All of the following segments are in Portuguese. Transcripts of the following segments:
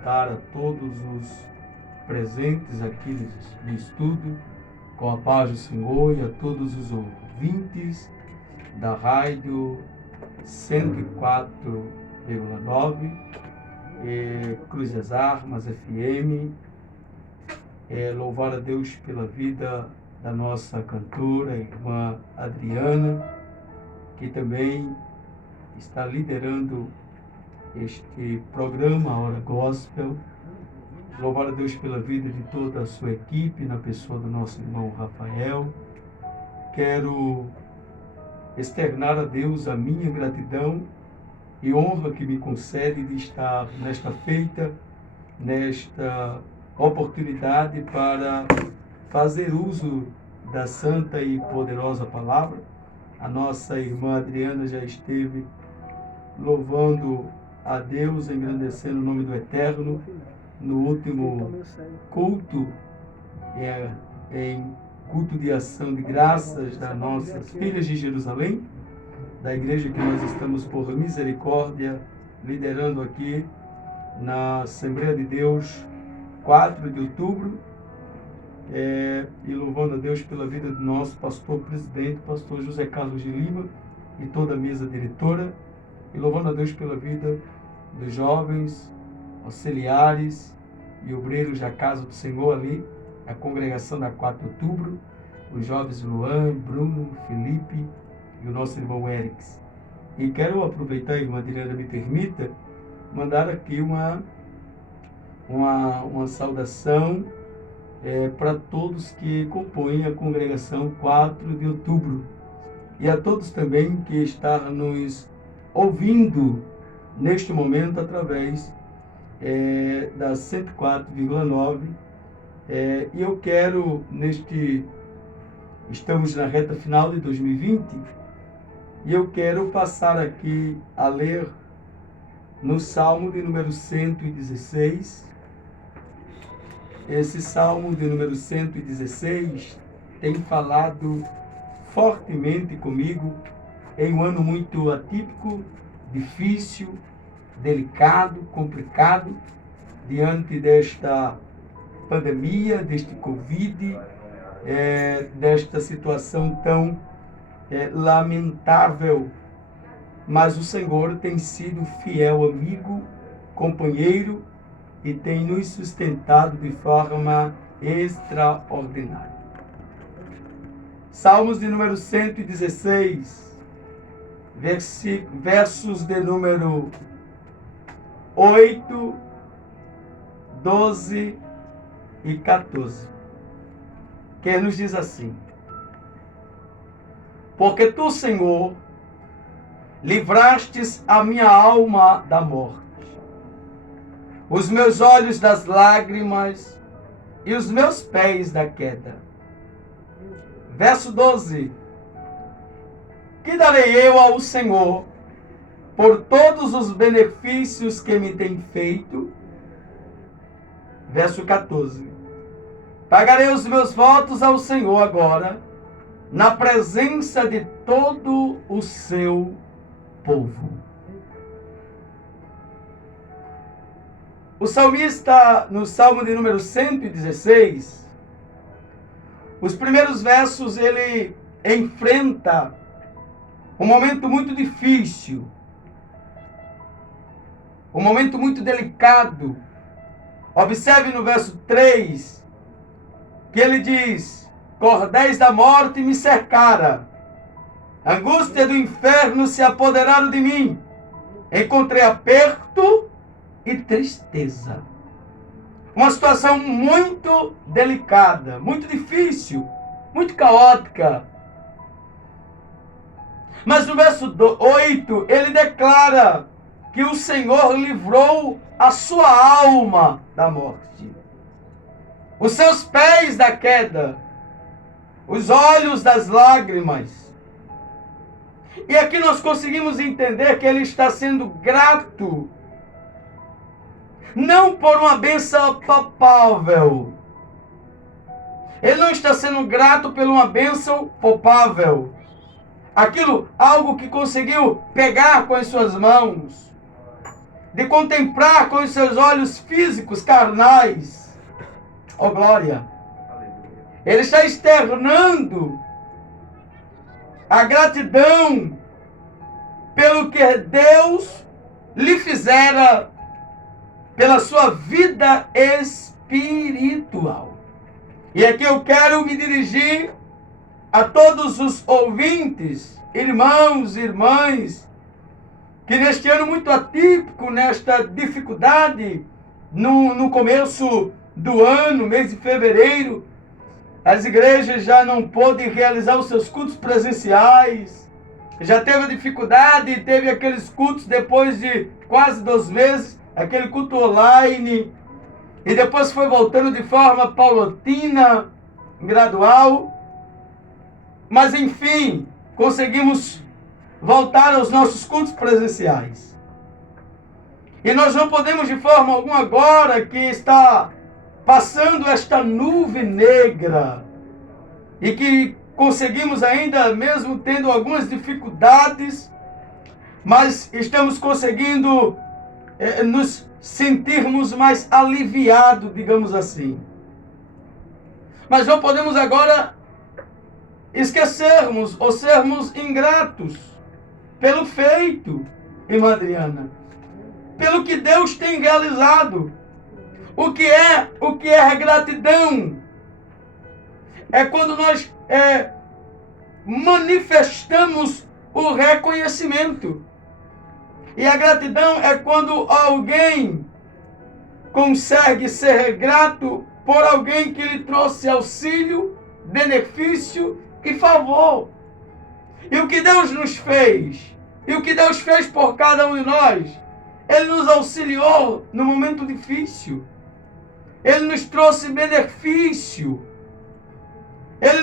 cumprimentar a todos os presentes aqui no estudo, com a paz do Senhor, e a todos os ouvintes da rádio 104,9, Cruz das Armas FM. Louvar a Deus pela vida da nossa cantora, irmã Adriana, que também está liderando este programa, a Hora Gospel. Louvar a Deus pela vida de toda a sua equipe, na pessoa do nosso irmão Rafael. Quero externar a Deus a minha gratidão e honra que me concede de estar nesta feita, nesta oportunidade para fazer uso da santa e poderosa palavra. A nossa irmã Adriana já esteve louvando a Deus, engrandecendo o nome do Eterno no último culto, em culto de ação de graças das nossas filhas de Jerusalém, da igreja que nós estamos por misericórdia liderando aqui na Assembleia de Deus, 4 de outubro, e louvando a Deus pela vida do nosso pastor presidente, pastor José Carlos de Lima, e toda a mesa diretora, e louvando a Deus pela vida dos jovens, auxiliares e obreiros da Casa do Senhor ali, a congregação da 4 de outubro, os jovens Luan, Bruno, Felipe e o nosso irmão Erics. E quero aproveitar, irmã Adriana, me permita, mandar aqui uma saudação para todos que compõem a congregação 4 de outubro e a todos também que estão nos ouvindo neste momento através da 104,9. E eu quero, estamos na reta final de 2020, e eu quero passar aqui a ler no Salmo de número 116. Esse Salmo de número 116 tem falado fortemente comigo em um ano muito atípico, difícil, delicado, complicado, diante desta pandemia, deste Covid, desta situação tão lamentável. Mas o Senhor tem sido fiel amigo, companheiro, e tem nos sustentado de forma extraordinária. Salmos de número 116, versos de número 8, 12 e 14, que nos diz assim: porque tu, Senhor, livrastes a minha alma da morte, os meus olhos das lágrimas e os meus pés da queda. Verso 12: que darei eu ao Senhor por todos os benefícios que me tem feito? Verso 14: pagarei os meus votos ao Senhor agora, na presença de todo o seu povo. O salmista, no Salmo de número 116, os primeiros versos, ele enfrenta um momento muito difícil, um momento muito delicado. Observe no verso 3, que ele diz: cordéis da morte me cercaram, angústia do inferno se apoderaram de mim, encontrei aperto e tristeza. Uma situação muito delicada, muito difícil, muito caótica. Mas no verso 8, ele declara que o Senhor livrou a sua alma da morte, os seus pés da queda, os olhos das lágrimas. E aqui nós conseguimos entender que ele está sendo grato, não por uma bênção palpável. Ele não está sendo grato por uma bênção palpável. Algo que conseguiu pegar com as suas mãos. de contemplar com os seus olhos físicos, carnais. Oh, glória! Ele está externando a gratidão pelo que Deus lhe fizera, pela sua vida espiritual. E aqui eu quero me dirigir a todos os ouvintes, irmãos e irmãs, que neste ano muito atípico, nesta dificuldade, no começo do ano, mês de fevereiro, as igrejas já não podem realizar os seus cultos presenciais, já teve a dificuldade, teve aqueles cultos depois de quase 2 meses, aquele culto online, e depois foi voltando de forma paulatina, gradual, mas enfim, conseguimos voltar aos nossos cultos presenciais. E nós não podemos de forma alguma agora que está passando esta nuvem negra e que conseguimos ainda, mesmo tendo algumas dificuldades, mas estamos conseguindo nos sentirmos mais aliviados, digamos assim. Mas não podemos agora esquecermos ou sermos ingratos pelo feito, irmã Adriana, pelo que Deus tem realizado. O que é a gratidão? É quando nós manifestamos o reconhecimento. E a gratidão é quando alguém consegue ser grato por alguém que lhe trouxe auxílio, benefício e favor. E o que Deus nos fez? E o que Deus fez por cada um de nós? Ele nos auxiliou no momento difícil. Ele nos trouxe benefício. Ele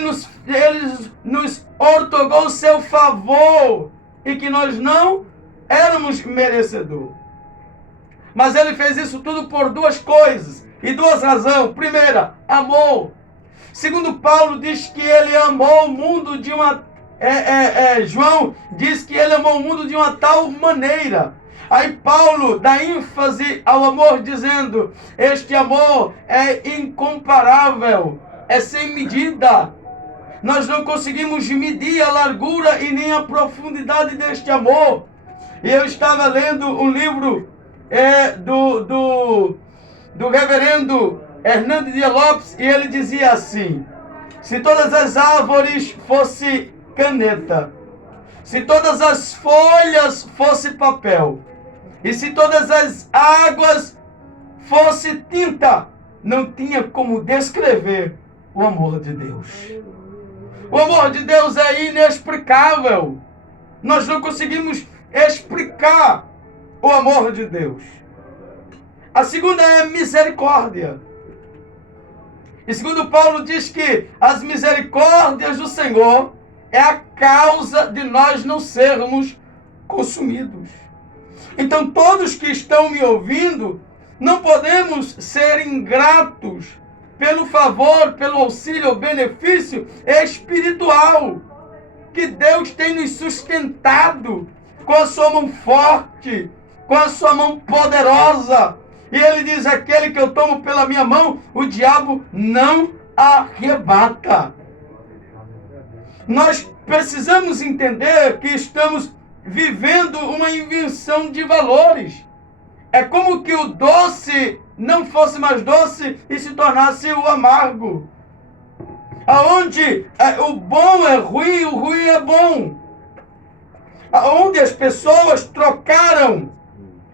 nos outorgou o seu favor. E que nós não éramos merecedores. Mas Ele fez isso tudo por 2 coisas. E 2 razões. Primeira, amor. Segundo Paulo diz que Ele amou o mundo de uma... João diz que Ele amou o mundo de uma tal maneira. Aí Paulo dá ênfase ao amor dizendo: este amor é incomparável, é sem medida. Nós não conseguimos medir a largura e nem a profundidade deste amor. E eu estava lendo um livro do reverendo Hernando Dias Lopes, e ele dizia assim: se todas as árvores fossem caneta, se todas as folhas fossem papel, e se todas as águas fossem tinta, não tinha como descrever o amor de Deus. O amor de Deus é inexplicável. Nós não conseguimos explicar o amor de Deus. A segunda é misericórdia. E segundo Paulo diz que as misericórdias do Senhor é a causa de nós não sermos consumidos. Então todos que estão me ouvindo, não podemos ser ingratos pelo favor, pelo auxílio, benefício espiritual que Deus tem nos sustentado com a sua mão forte, com a sua mão poderosa. E ele diz: aquele que eu tomo pela minha mão, o diabo não arrebata. Nós precisamos entender que estamos vivendo uma invenção de valores. É como que o doce não fosse mais doce e se tornasse o amargo. Aonde o bom é ruim, o ruim é bom. Aonde as pessoas trocaram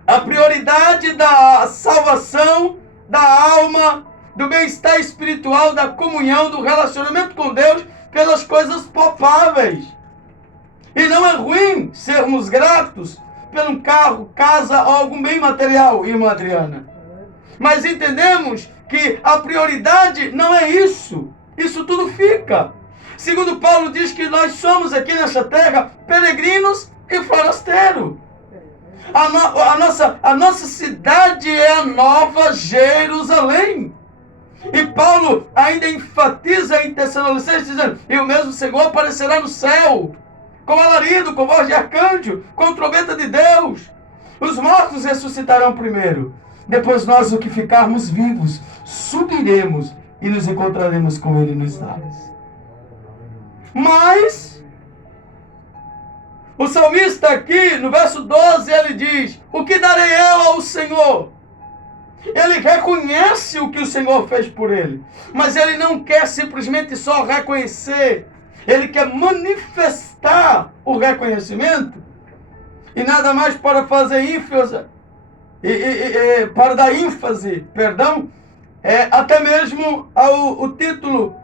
a prioridade da salvação, da alma, do bem-estar espiritual, da comunhão, do relacionamento com Deus, pelas coisas palpáveis. E não é ruim sermos gratos pelo carro, casa ou algum bem material, irmã Adriana. Mas entendemos que a prioridade não é isso. Isso tudo fica. Segundo Paulo diz que nós somos aqui nesta terra peregrinos e forasteiros. A nossa cidade é a Nova Jerusalém. E Paulo ainda enfatiza em Tessalonicenses dizendo: e o mesmo Senhor aparecerá no céu, com alarido, com voz de arcanjo, com trombeta de Deus. Os mortos ressuscitarão primeiro. Depois nós, o que ficarmos vivos, subiremos e nos encontraremos com Ele nos ares. Mas o salmista aqui, no verso 12, ele diz: o que darei eu ao Senhor? Ele reconhece o que o Senhor fez por ele, mas ele não quer simplesmente só reconhecer, ele quer manifestar o reconhecimento, e nada mais para fazer ênfase, para dar ênfase, até mesmo o título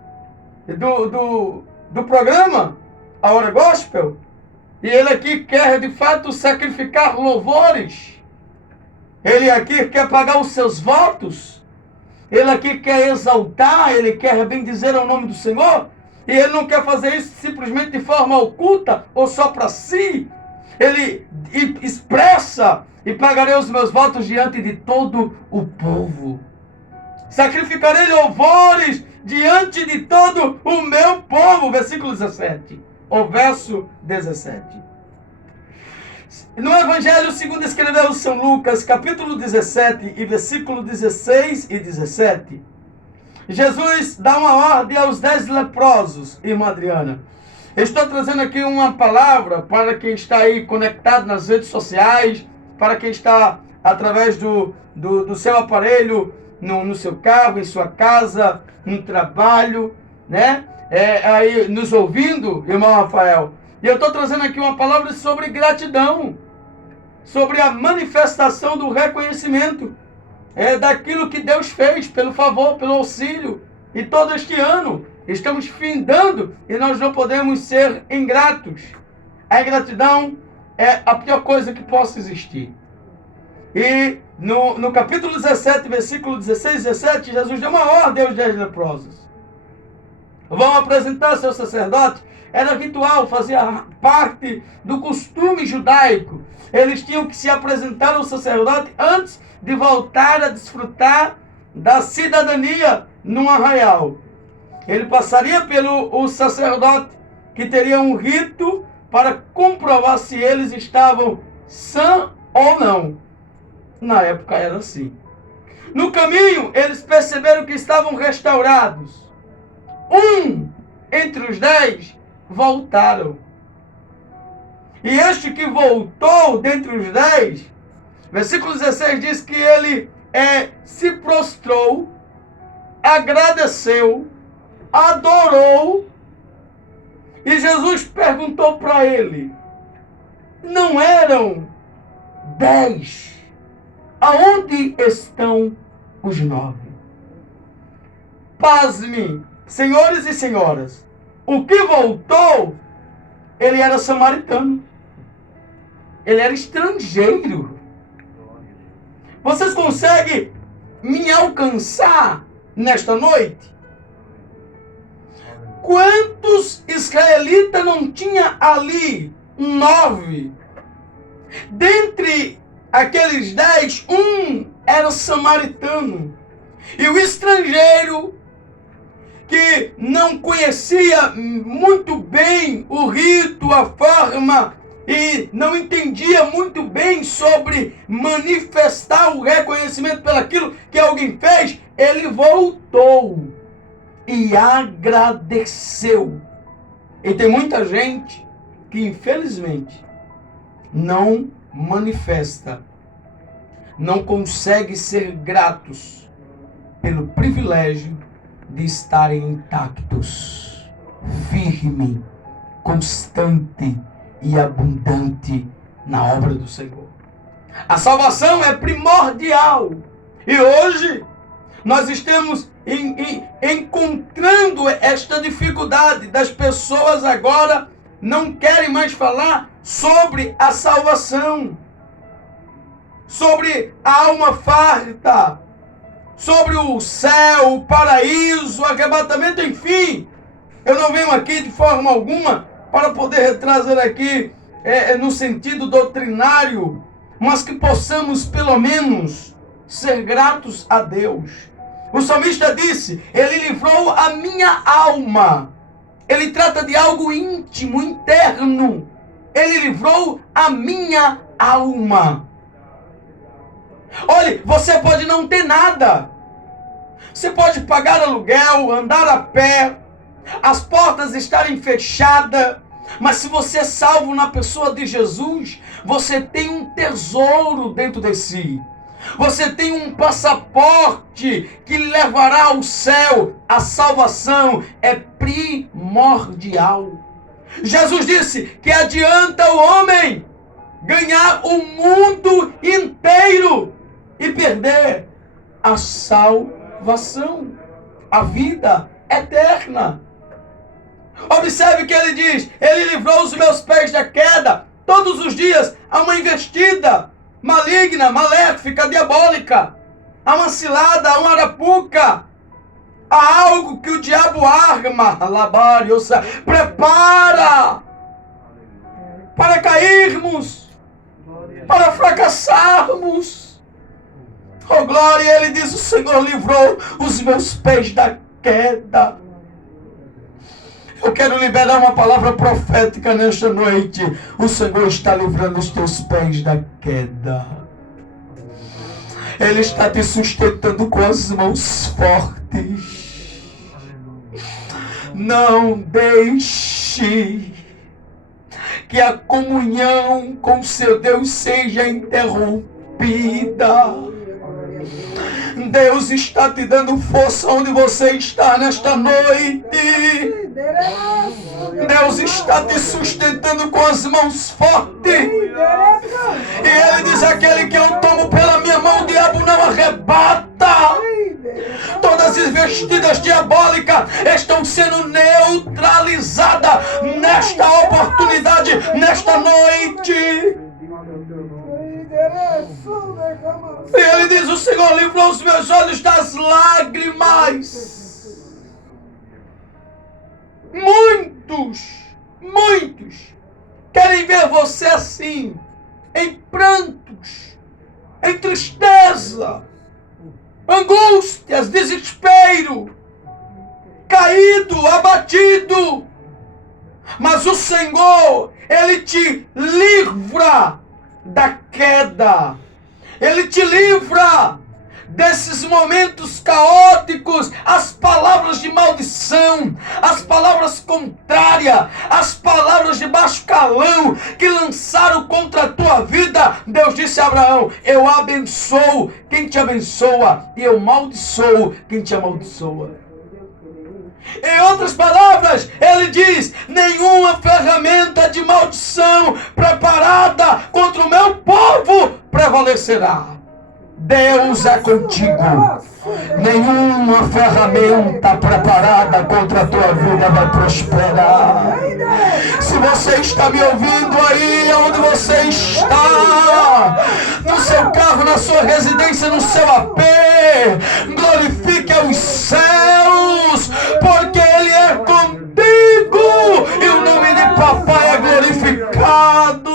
do programa, a Hora Gospel. E ele aqui quer de fato sacrificar louvores. Ele aqui quer pagar os seus votos. Ele aqui quer exaltar, ele quer bendizer ao nome do Senhor. E ele não quer fazer isso simplesmente de forma oculta ou só para si. Ele expressa: e pagarei os meus votos diante de todo o povo. Sacrificarei louvores diante de todo o meu povo. Versículo 17. O verso 17. No Evangelho segundo escreveu São Lucas, capítulo 17 e versículo 16 e 17, Jesus dá uma ordem aos 10 leprosos, irmã Adriana. Estou trazendo aqui uma palavra para quem está aí conectado nas redes sociais, para quem está através do seu aparelho, no seu carro, em sua casa, no trabalho, né? Aí nos ouvindo, irmão Rafael. E eu estou trazendo aqui uma palavra sobre gratidão, sobre a manifestação do reconhecimento daquilo que Deus fez, pelo favor, pelo auxílio. E todo este ano estamos findando e nós não podemos ser ingratos. A ingratidão é a pior coisa que possa existir. E no capítulo 17, versículo 16 e 17, Jesus deu uma ordem aos 10 leprosos. Vão apresentar seu sacerdote. Era ritual, fazia parte do costume judaico. Eles tinham que se apresentar ao sacerdote antes de voltar a desfrutar da cidadania num arraial. Ele passaria pelo sacerdote, que teria um rito para comprovar se eles estavam sãos ou não. Na época era assim. No caminho, eles perceberam que estavam restaurados. Entre os 10 voltaram. E este que voltou dentre os 10, versículo 16 diz que ele se prostrou, agradeceu, adorou, e Jesus perguntou para ele: não eram 10? Aonde estão os 9? Pasme, senhores e senhoras, o que voltou, ele era samaritano. Ele era estrangeiro. Vocês conseguem me alcançar nesta noite? Quantos israelitas não tinha ali? 9. Dentre aqueles 10, era samaritano. E o estrangeiro, que não conhecia muito bem o rito, a forma, e não entendia muito bem sobre manifestar o reconhecimento pelaquilo que alguém fez, ele voltou e agradeceu. E tem muita gente que, infelizmente, não manifesta, não consegue ser gratos pelo privilégio de estarem intactos, firme, constante e abundante na obra do Senhor. A salvação é primordial. E hoje nós estamos encontrando esta dificuldade das pessoas agora não querem mais falar sobre a salvação, sobre a alma farta, sobre o céu, o paraíso, o arrebatamento, enfim. Eu não venho aqui de forma alguma para poder trazer aqui no sentido doutrinário, mas que possamos pelo menos ser gratos a Deus. O salmista disse: ele livrou a minha alma. Ele trata de algo íntimo, interno. Ele livrou a minha alma. Olhe, você pode não ter nada. Você pode pagar aluguel, andar a pé, as portas estarem fechadas, mas se você é salvo na pessoa de Jesus, você tem um tesouro dentro de si. Você tem um passaporte que levará ao céu. A salvação é primordial. Jesus disse que adianta o homem ganhar o mundo inteiro e perder a salvação, a vida eterna. Observe que ele diz: ele livrou os meus pés da queda. Todos os dias há uma investida maligna, maléfica, diabólica. Há uma cilada, há uma arapuca. Há algo que o diabo arma, labariosa, prepara para cairmos, para fracassarmos. Oh glória, ele diz: o Senhor livrou os meus pés da queda. Eu quero liberar uma palavra profética nesta noite. O Senhor está livrando os teus pés da queda. Ele está te sustentando com as mãos fortes. Não deixe que a comunhão com seu Deus seja interrompida. Deus está te dando força onde você está nesta noite. Deus está te sustentando com as mãos fortes. E ele diz: aquele que eu tomo pela minha mão, o diabo não arrebata. Todas as investidas diabólicas estão sendo neutralizadas nesta oportunidade, nesta noite. E ele diz: o Senhor livrou os meus olhos das lágrimas. Muitos querem ver você assim, em prantos, em tristeza, angústias, desespero, caído, abatido. Mas o Senhor, ele te livra da queda. Ele te livra desses momentos caóticos, as palavras de maldição, as palavras contrárias, as palavras de baixo calão que lançaram contra a tua vida. Deus disse a Abraão: eu abençoo quem te abençoa e eu maldiçoo quem te amaldiçoa. Em outras palavras, ele diz: nenhuma ferramenta de maldição preparada contra o meu povo prevalecerá. Deus é contigo. Nenhuma ferramenta preparada contra a tua vida vai prosperar. Se você está me ouvindo aí onde você está, no seu carro, na sua residência, no seu AP, glorifique aos céus, porque Ele é contigo e o nome de Papai é glorificado.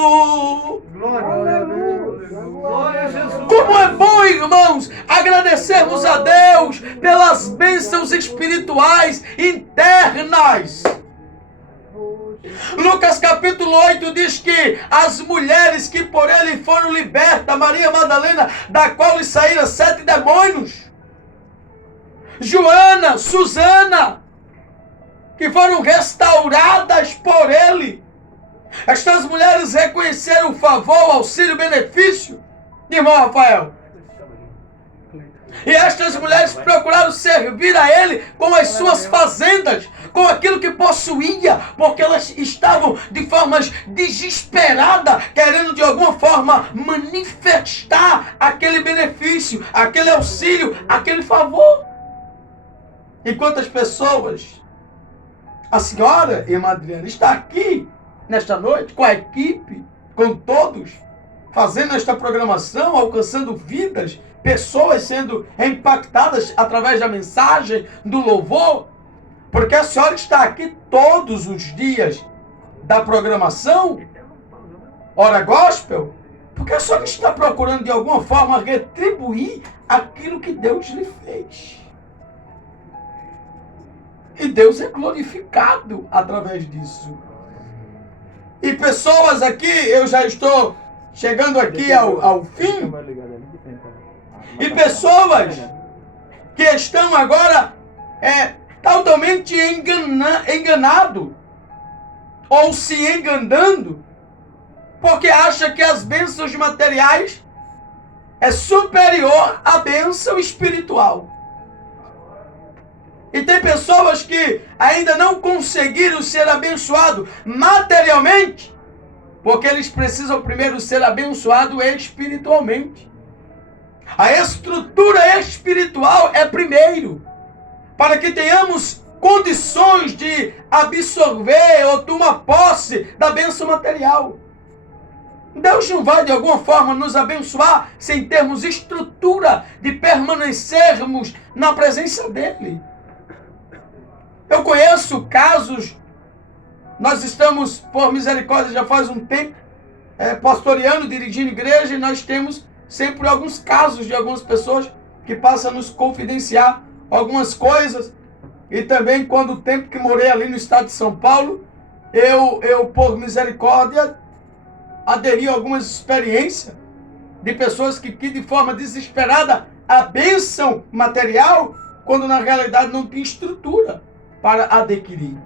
Como é bom, irmãos, agradecermos a Deus pelas bênçãos espirituais internas. Lucas capítulo 8 diz que as mulheres que por ele foram libertas, Maria Madalena, da qual lhe saíram 7 demônios, Joana, Susana, que foram restauradas por ele. Estas mulheres reconheceram o favor, o auxílio, o benefício, irmão Rafael. E estas mulheres procuraram servir a ele com as suas fazendas, com aquilo que possuía, porque elas estavam de formas desesperadas, querendo de alguma forma manifestar aquele benefício, aquele auxílio, aquele favor. E quantas pessoas a senhora, irmã Adriana, está aqui nesta noite com a equipe, com todos, fazendo esta programação, alcançando vidas, pessoas sendo impactadas através da mensagem, do louvor, porque a senhora está aqui todos os dias da programação, Hora Gospel, porque a senhora está procurando de alguma forma retribuir aquilo que Deus lhe fez. E Deus é glorificado através disso. E pessoas aqui, eu já estou chegando aqui ao fim. E pessoas que estão agora totalmente enganado ou se enganando porque acha que as bênçãos materiais é superior à bênção espiritual. E tem pessoas que ainda não conseguiram ser abençoados materialmente, porque eles precisam primeiro ser abençoados espiritualmente. A estrutura espiritual é primeiro, para que tenhamos condições de absorver ou tomar posse da bênção material. Deus não vai de alguma forma nos abençoar sem termos estrutura de permanecermos na presença dele. Eu conheço casos, nós estamos, por misericórdia, já faz um tempo, pastoreando, dirigindo igreja, e nós temos sempre alguns casos de algumas pessoas que passam a nos confidenciar algumas coisas. E também quando o tempo que morei ali no estado de São Paulo, eu por misericórdia, aderi a algumas experiências de pessoas que de forma desesperada a bênção material, quando na realidade não tinha estrutura para adquirir.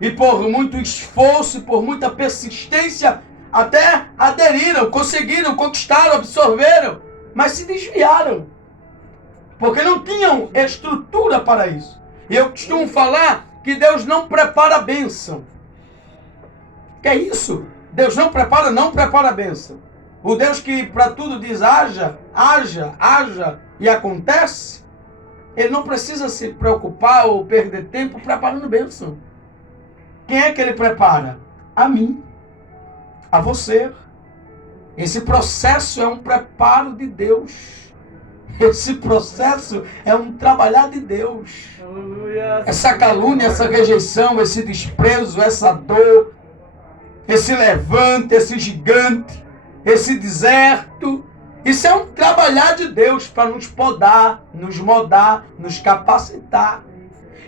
E por muito esforço, por muita persistência, até aderiram, conseguiram, conquistaram, absorveram, mas se desviaram, porque não tinham estrutura para isso. E eu costumo falar que Deus não prepara a bênção. Que é isso? Deus não prepara a bênção. O Deus que para tudo diz haja, haja, haja e acontece, ele não precisa se preocupar ou perder tempo preparando bênção. Quem é que ele prepara? A mim, a você. Esse processo é um preparo de Deus. Esse processo é um trabalhar de Deus. Essa calúnia, essa rejeição, esse desprezo, essa dor, esse levante, esse gigante, esse deserto, isso é um trabalhar de Deus para nos podar, nos moldar, nos capacitar.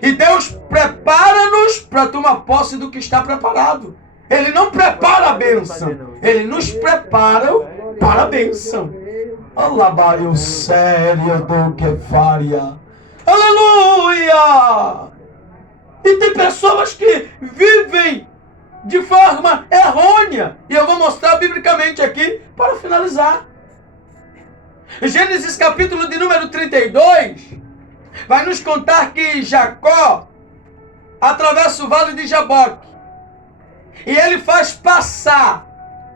E Deus prepara-nos para tomar posse do que está preparado. Ele não prepara a bênção, ele nos prepara para a bênção. Alabaio sério do que faria. Aleluia! E tem pessoas que vivem de forma errônea. E eu vou mostrar biblicamente aqui para finalizar. Gênesis capítulo de número 32 vai nos contar que Jacó atravessa o vale de Jaboque. E ele faz passar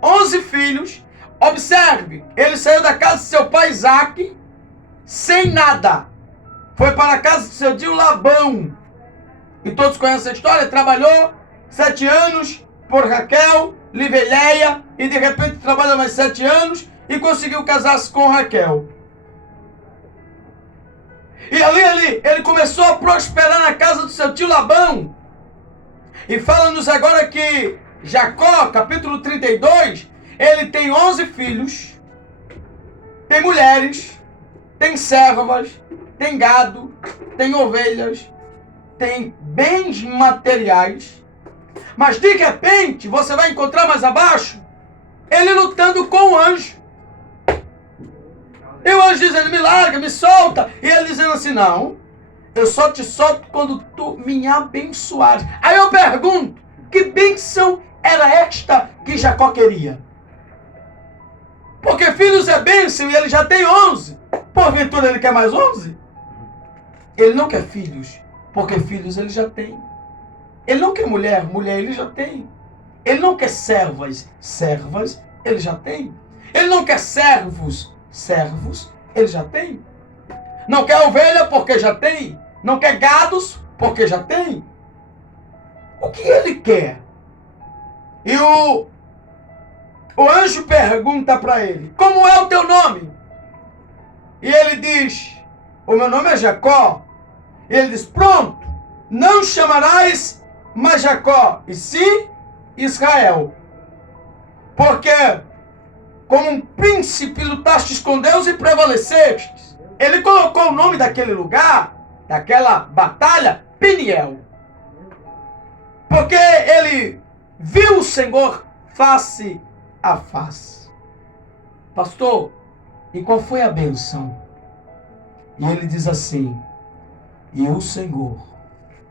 11 filhos. Observe, ele saiu da casa de seu pai Isaque sem nada. Foi para a casa de seu tio Labão. E todos conhecem a história. Ele trabalhou 7 anos por Raquel, Liveleia, e de repente trabalha mais 7 anos e conseguiu casar-se com Raquel. E ali ele começou a prosperar na casa do seu tio Labão. E fala-nos agora que Jacó, capítulo 32, ele tem 11 filhos, tem mulheres, tem servas, tem gado, tem ovelhas, tem bens materiais. Mas de repente, você vai encontrar mais abaixo, ele lutando com o anjo. E o anjo dizendo, me larga, me solta. E ele dizendo assim, não, eu só te solto quando tu me abençoares. Aí eu pergunto, que bênção era esta que Jacó queria? Porque filhos é bênção e ele já tem 11. Porventura ele quer mais 11? Ele não quer filhos, porque filhos ele já tem. Ele não quer mulher, mulher ele já tem. Ele não quer servas, servas ele já tem. Ele não quer servos, servos ele já tem. Não quer ovelha porque já tem. Não quer gados porque já tem. O que ele quer? E o anjo pergunta para ele, como é o teu nome? E ele diz, o meu nome é Jacó. E ele diz, pronto, não chamarás mais Jacó, e sim Israel. Porque como um príncipe lutaste com Deus e prevalecestes. Ele colocou o nome daquele lugar, daquela batalha, Peniel. Porque ele viu o Senhor face a face. Pastor, E qual foi a benção? E ele diz assim: e o Senhor